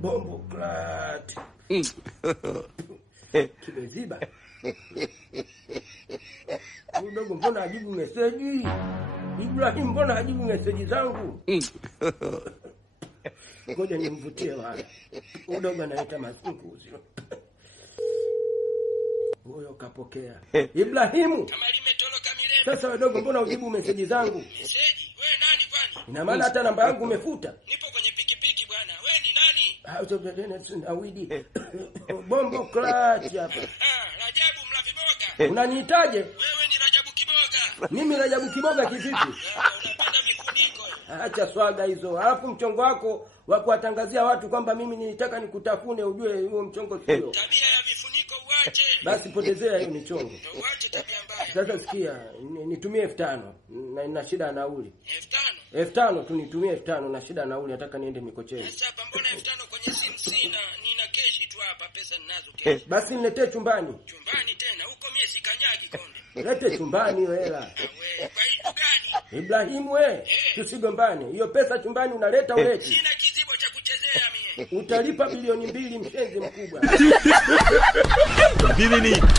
Bombo clat. Kimeziba. Mdogo mbona hajibu message? Ibrahim mbona hajibu message zangu? Ngoja nimvutie wala. Mdogo analeta masiku sio. Huyo kapokea. Ibrahimu. Kama limetoroka milele. Sasa wadogo mbona hujibu message zangu? Message? Wewe nani kwani? Ina maana hata namba yangu umefuta? Nipo kwenye pikipiki bwana. Wewe ni nani? Awidi. Bombo clutch hapa. Rajabu Mlaviboga. Unaniitaje? Wewe ni Rajabu Kiboga. Mimi Rajabu Kiboga kivipi? Unapenda mifuniko. Acha swaga hizo. Alafu mchongo wako wa kuwatangazia watu kwamba mimi nilitaka nikutafune, ujue huo mchongo sio. Tabia ya mifuniko uache. Basi potezea hiyo michongo. Uache tabia mbaya. Sasa sikia, nitumie 5,000 na nina shida ya nauli. 5,000? 5,000 tu nitumie 5,000 na shida ya nauli, nataka niende Mikocheni. Sasa hapa mbona 5,000 kwenye simu sina? Nina keshi tu hapa, pesa ninazo keshi. Basi niletee chumbani. Chumbani tena? Huko mimi sikanyagi konde. Lete chumbani wewe hela. Wewe kwa hiyo gani? Ibrahim we, tusigombane. Hiyo pesa chumbani unaleta uleti. Sina kizibo cha kuchezea mimi. Utalipa bilioni 2 mshenzi mkubwa. Nini?